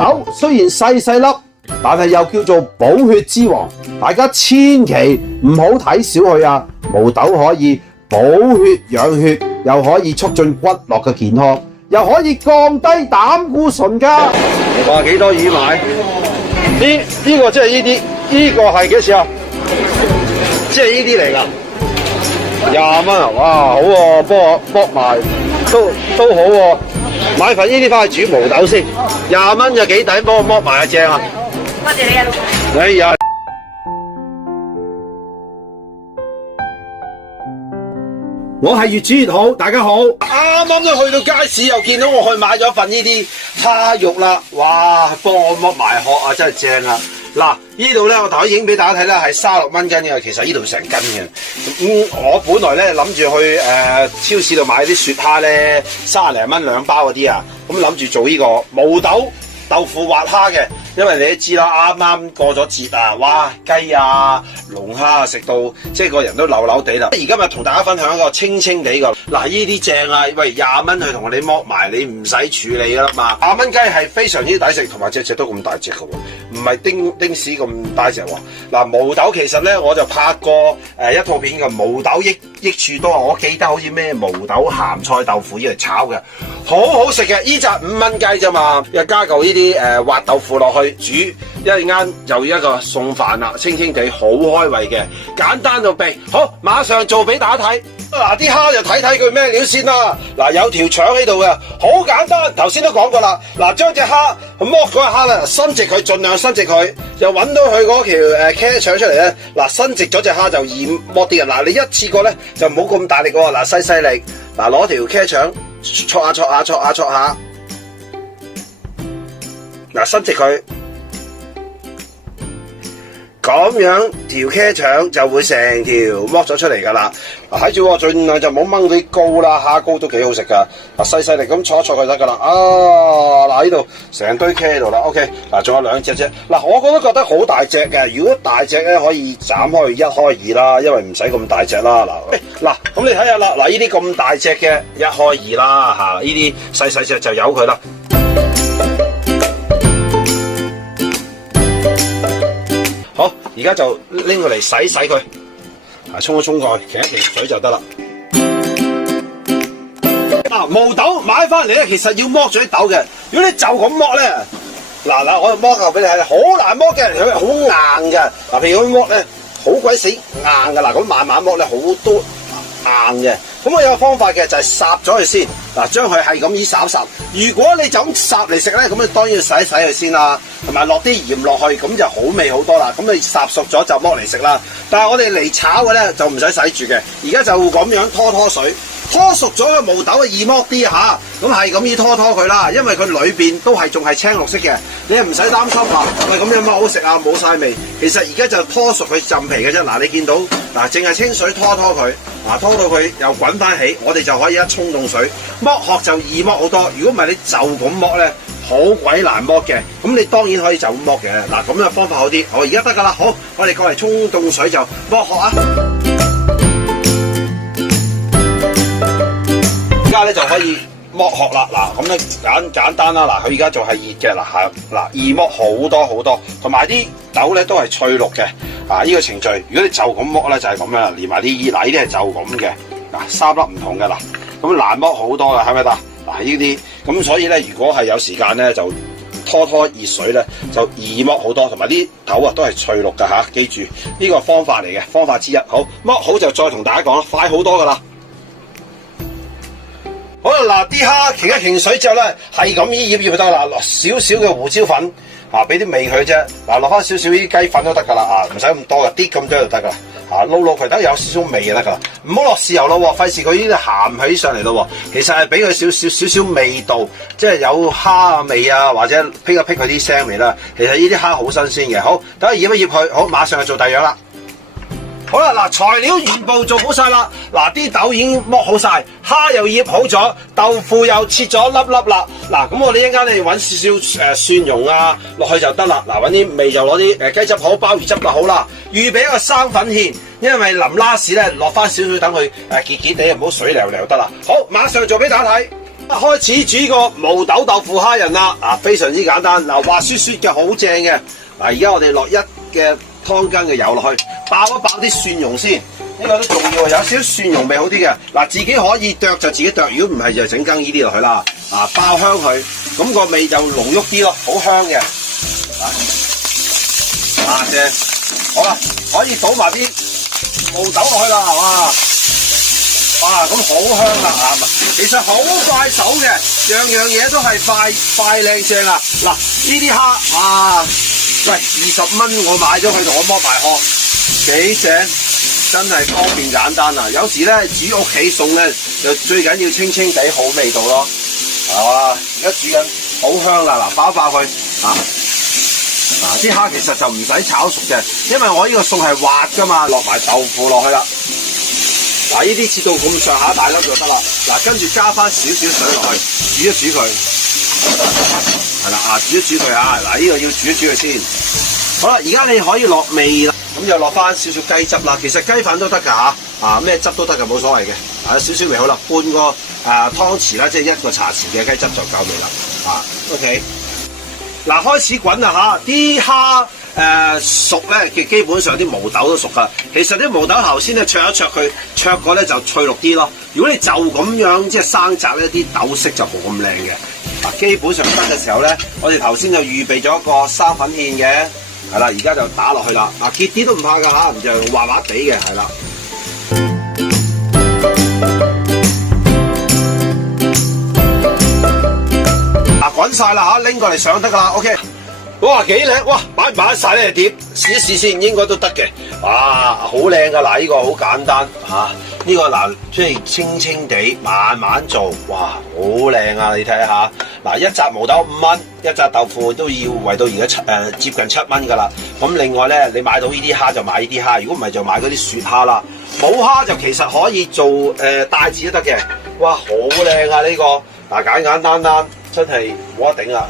豆雖然細細粒，但係又叫做補血之王，大家千祈唔好睇小佢啊！毛豆可以補血養血，又可以促進骨骼嘅健康，又可以降低膽固醇㗎。話幾多魚買？呢個即係呢啲，呢個係幾錢啊？即係呢啲嚟㗎。20蚊啊！哇，好喎，幫我剝埋都好喎。買份呢啲翻去煮毛豆先，20蚊就幾抵，幫我剝埋啊，正啊！多謝你啊，老闆。哎呀！我係越煮越好，大家好。啱啱都去到街市，又見到我去買咗份呢啲蝦肉啦，哇！幫我剝埋殼啊，真係正啊！嗱，呢度咧我頭先影俾大家睇咧，係36蚊斤嘅，其實呢度成斤嘅。我本來咧諗住去超市度買啲雪蝦咧，30零蚊2包嗰啲啊，咁諗住做呢個毛豆豆腐滑蝦嘅，因為你都知啦，啱啱過咗節啊，哇，雞啊、龍蝦啊食到即係個人都扭扭地啦。而今日同大家分享一個清清地個，嗱呢啲正啊，喂20蚊去同你剝埋，你唔使處理噶啦嘛。20蚊雞係非常之抵食，同埋隻都咁大隻嘅喎，唔係丁屎咁大隻喎。嗱毛豆其實咧我就拍過一套片嘅毛豆益處多，我記得好似咩毛豆鹹菜豆腐呢嚟炒嘅，好好食嘅。呢隻5蚊雞啫嘛，又加嚿呢啲滑豆腐落去煮，一陣間又一個餸飯啦，清清地好開胃嘅，簡單到痹。好，馬上做俾大家睇。嗱啲蝦就睇睇佢咩料先啦。嗱有條腸喺度嘅，好簡單。頭先都講過啦。嗱將隻蝦剝嗰個蝦咧，伸直佢，盡量伸直佢，又揾到佢嗰條茄腸出嚟咧。嗱伸直咗隻蝦就易剝啲嘅。嗱你一次過咧就唔好咁大力喎。嗱細力。嗱攞條茄腸戳下。嗱伸直佢。咁樣條茄腸就會成條剝咗出嚟噶啦。睇住盡量就唔好掹佢膏啦，蝦膏都幾好食噶。嗱細力咁戳佢得噶啦。嗱呢度成堆茄喺度啦。OK， 嗱仲有2隻啫。嗱我覺得好大隻嘅，如果大隻咧可以斬開1開2啦，因為唔使咁大隻啦。嗱咁你睇下啦，嗱呢啲咁大隻嘅1開2啦嚇，呢啲細隻就由佢啦。好，而家就拎佢嚟洗佢，沖一沖蓋，其實一滴水就得啦。毛豆買翻嚟咧，其實要剝咗啲豆嘅。如果你就咁剝咧，嗱，我就剝嚿俾你睇，好難剝嘅，佢好硬嘅。嗱，譬如咁剝咧，好鬼死硬嘅。嗱，咁慢慢剝咧，好多硬嘅。咁我有個方法嘅，就係烚咗佢先。嗱，將佢係咁烚。如果你就咁烚嚟食咧，咁你當然要洗佢先啦，同埋落啲鹽落去，咁就好味好多啦。咁你烚熟咗就剝嚟食啦。但係我哋嚟炒嘅咧就唔使洗住嘅，而家就咁樣拖水，拖熟咗嘅毛豆易剝啲嚇。咁係咁要拖佢啦，因為佢裏邊都係仲係青綠色嘅，你唔使擔心話係咪咁樣剝好食啊，冇晒味。其實而家就拖熟佢浸皮嘅啫。嗱，你見到嗱，淨係清水拖佢，嗱拖到佢又滾翻起，我哋就可以一沖凍水剝殼就易剝好多。如果唔係你就咁剝咧，好鬼難剝嘅。咁你當然可以就咁剝嘅。嗱，咁嘅方法好啲。好，而家得噶啦。好，我哋過嚟沖凍水就剝殼啊。而家咧就可以剝殼啦。嗱，咁咧簡單啦。嗱，佢而家仲係熱嘅。嗱易剝好多，同埋啲豆咧都係翠綠嘅。呢個程序，如果你就咁剝咧就係咁樣啦，連埋啲呢啲係就咁嘅。嗱，3粒唔同嘅。嗱，咁難剝好多嘅，係咪得？嗱呢啲咁，所以咧如果係有時間咧就拖熱水咧就易剝好多，同埋啲豆啊都係翠綠㗎嚇。記住呢個方法嚟嘅，方法之一。好，剝好就再同大家講啦，快好多㗎啦。好啦，嗱啲蝦停一停水之後咧，係咁醃就得啦。落少少嘅胡椒粉，俾啲味佢啫。嗱，落翻少少啲雞粉都得噶啦，唔使咁多嘅，啲咁多就得噶啦。撈佢得有少少味就得噶啦，唔好落豉油咯，費事佢呢啲鹹起上嚟咯。其實係俾佢少少味道，即係有蝦味啊，或者辟佢啲腥味啦。其實呢啲蝦好新鮮嘅。好，等佢醃一醃佢，好，馬上去做第二樣啦。好啦，嗱材料全部做好晒啦，嗱啲豆已經剝好晒，蝦又醃好咗，豆腐又切咗粒粒啦。嗱，咁我哋一陣間咧揾少少蒜蓉啊落去就得啦。嗱，揾啲味就攞啲雞汁好，鮑魚汁就好啦。預備一個生粉芡，因為臨拉屎咧落翻少少，等佢結結地，唔好水流流得啦。好，馬上做俾大家睇。開始煮個毛豆豆腐蝦仁啦，非常之簡單，滑雪雪嘅好正嘅。而家我哋落1嘅湯羹嘅油落去，爆一爆啲蒜蓉先，呢個都重要，有少少蒜蓉味好啲嘅。自己可以剁就自己剁，如果唔係就整羹呢啲落去啦。爆香佢，咁個味就濃郁啲咯，好香嘅。正，好啦，可以倒埋啲毛豆落去啦，哇，咁好香啦，其實好快手嘅，樣嘢都係快靚正啊！嗱，呢啲蝦，喂，20蚊我買咗佢同我剝埋殼，幾正，真係方便簡單啊！有時咧煮屋企餸咧，就最緊要清清地好味道咯，而家煮緊好香啦，爆一爆佢，啲蝦其實就唔使炒熟嘅，因為我呢個餸係滑噶嘛，落埋豆腐落去啦。呢啲切到咁上下大粒就得啦。跟住加翻少少水落去，煮一煮佢。係啦，煮一煮佢啊。呢個要煮一煮佢先。好啦，而家你可以落味啦。咁就落翻少少雞汁啦。其實雞粉都得㗎嚇，咩汁都得㗎，冇所謂嘅。少少味好啦，半個湯匙啦，即係1個茶匙嘅雞汁就夠味啦。OK。開始滾啦嚇，啲蝦熟咧，基本上啲毛豆都熟噶。其實啲毛豆頭先咧灼一灼佢，灼過咧就脆綠啲咯。如果你就咁樣即係生摘咧，啲豆色就冇咁靚嘅。基本上得嘅時候咧，我哋頭先就預備咗個生粉芡嘅，係啦，而家就打落去啦。結啲都唔怕噶嚇，就滑滑地嘅，係啦。滾晒啦拎過嚟上得噶啦 ，OK。哇，幾靚！哇，擺唔擺得晒呢碟？試一試先，應該都得嘅。哇，好靚噶！呢個好簡單呢個即係清清地慢慢做，哇，好靚啊！你睇下一紮毛豆5蚊，一紮豆腐都要圍到而家接近7蚊噶啦。咁另外咧，你買到呢啲蝦就買呢啲蝦，如果唔係就買嗰啲雪蝦啦。冇蝦就其實可以做帶子都得嘅。哇，好靚啊！呢個簡簡單單。真係冇得頂啦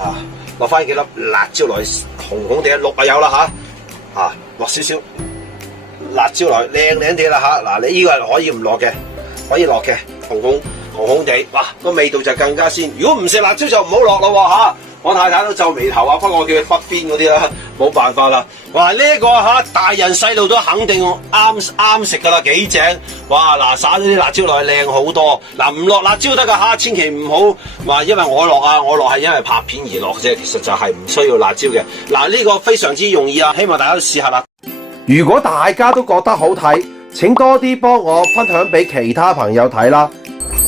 落翻幾粒辣椒落去，紅紅地綠啊有啦落少少辣椒落去，靚靚地啦你呢個係可以唔落嘅，可以落嘅，紅紅地，哇個味道就更加鮮。如果唔食辣椒就唔好落咯我太太都皺眉頭不過我叫佢北邊嗰啲啦，冇辦法啦。哇！呢個大人細路都肯定啱食噶啦，幾正！哇！灑咗啲辣椒落去靚好多。唔落辣椒得噶千祈唔好話因為我落係因為拍片而落啫，其實就係唔需要辣椒嘅。呢個非常之容易希望大家都試下啦。如果大家都覺得好睇，請多啲幫我分享俾其他朋友睇啦。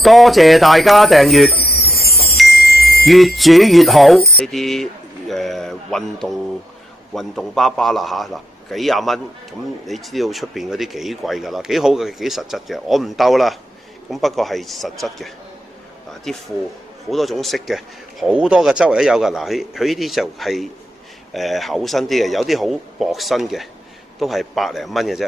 多謝大家訂閱。越煮越好。呢啲運動爸爸啦幾廿蚊，咁你知道出邊嗰啲幾貴㗎啦，幾好嘅，幾實質嘅。我唔鬥啦，咁不過係實質嘅。啲褲好多種色嘅，好多嘅周圍都有㗎。佢呢啲就係厚身啲嘅，有啲好薄身嘅，都係100零蚊嘅啫。